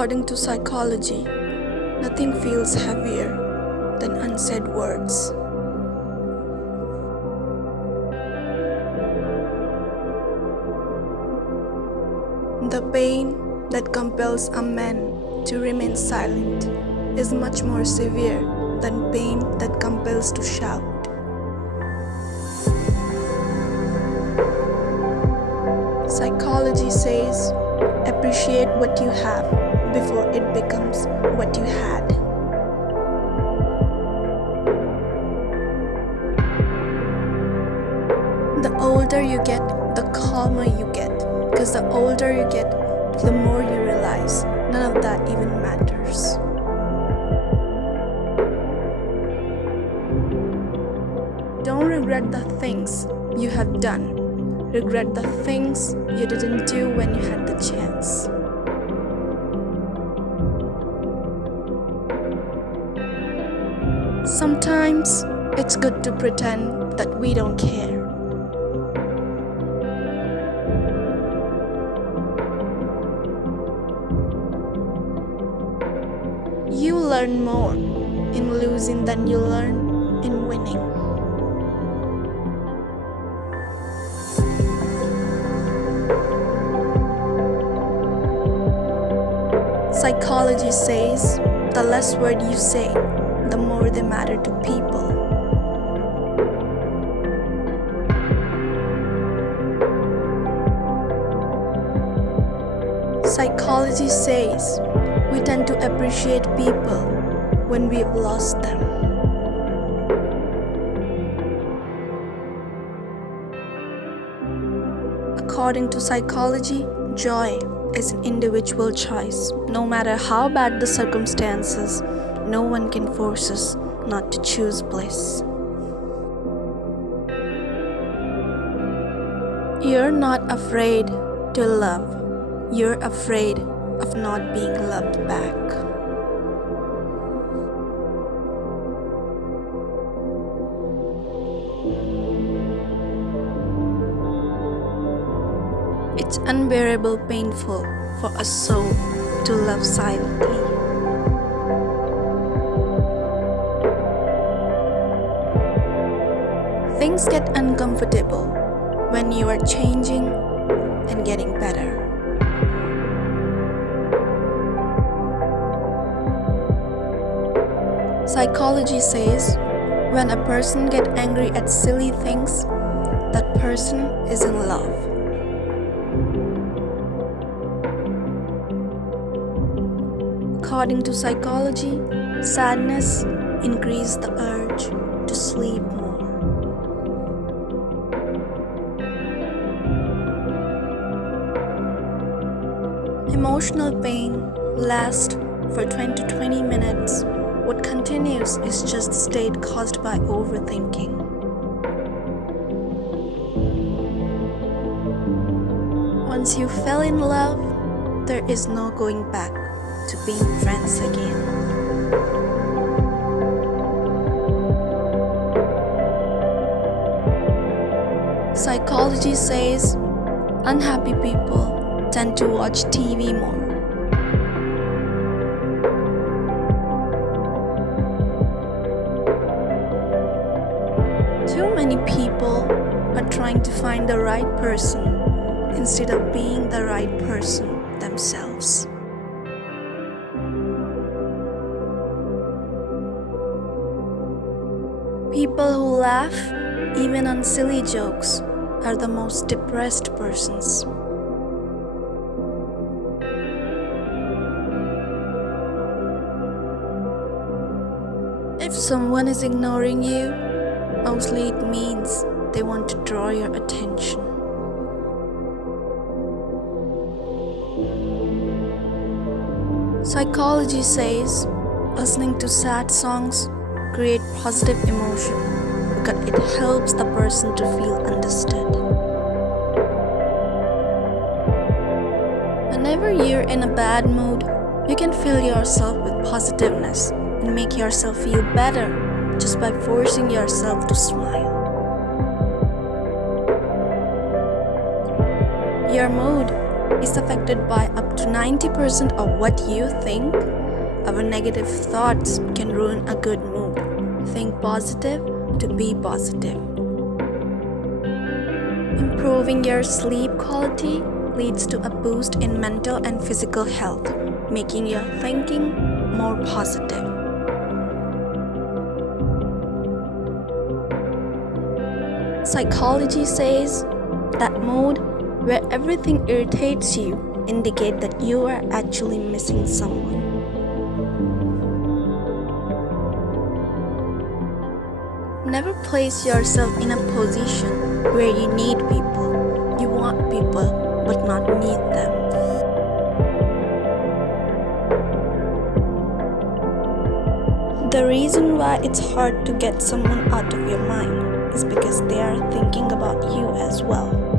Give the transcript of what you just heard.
According to psychology, nothing feels heavier than unsaid words. The pain that compels a man to remain silent is much more severe than pain that compels to shout. Psychology says, appreciate what you have before it becomes what you had. The older you get, the calmer you get, because the older you get, the more you realize none of that even matters. Don't regret the things you have done. Regret the things you didn't do when you had the chance. Sometimes it's good to pretend that we don't care. You learn more in losing than you learn in winning. Psychology says the less word you say, the more they matter to people. Psychology says we tend to appreciate people when we've lost them. According to psychology, joy is an individual choice. No matter how bad the circumstances, no one can force us not to choose bliss. You're not afraid to love. You're afraid of not being loved back. It's unbearable painful for a soul to love silently. Things get uncomfortable when you are changing and getting better. Psychology says when a person gets angry at silly things, that person is in love. According to psychology, sadness increases the urge to sleep more. Emotional pain lasts for 10 to 20 minutes. What continues is just the state caused by overthinking. Once you fell in love, there is no going back to being friends again. Psychology says unhappy people tend to watch TV more. Too many people are trying to find the right person instead of being the right person themselves. People who laugh, even on silly jokes, are the most depressed persons. If someone is ignoring you, mostly it means they want to draw your attention. Psychology says listening to sad songs create positive emotion because it helps the person to feel understood. Whenever you're in a bad mood, you can fill yourself with positiveness and make yourself feel better just by forcing yourself to smile. Your mood is affected by up to 90% of what you think. Our negative thoughts can ruin a good mood. Think positive to be positive. Improving your sleep quality leads to a boost in mental and physical health, making your thinking more positive. Psychology says that mood where everything irritates you indicate that you are actually missing someone. Never place yourself in a position where you need people. You want people, but not need them. The reason why it's hard to get someone out of your mind is because they are thinking about you as well.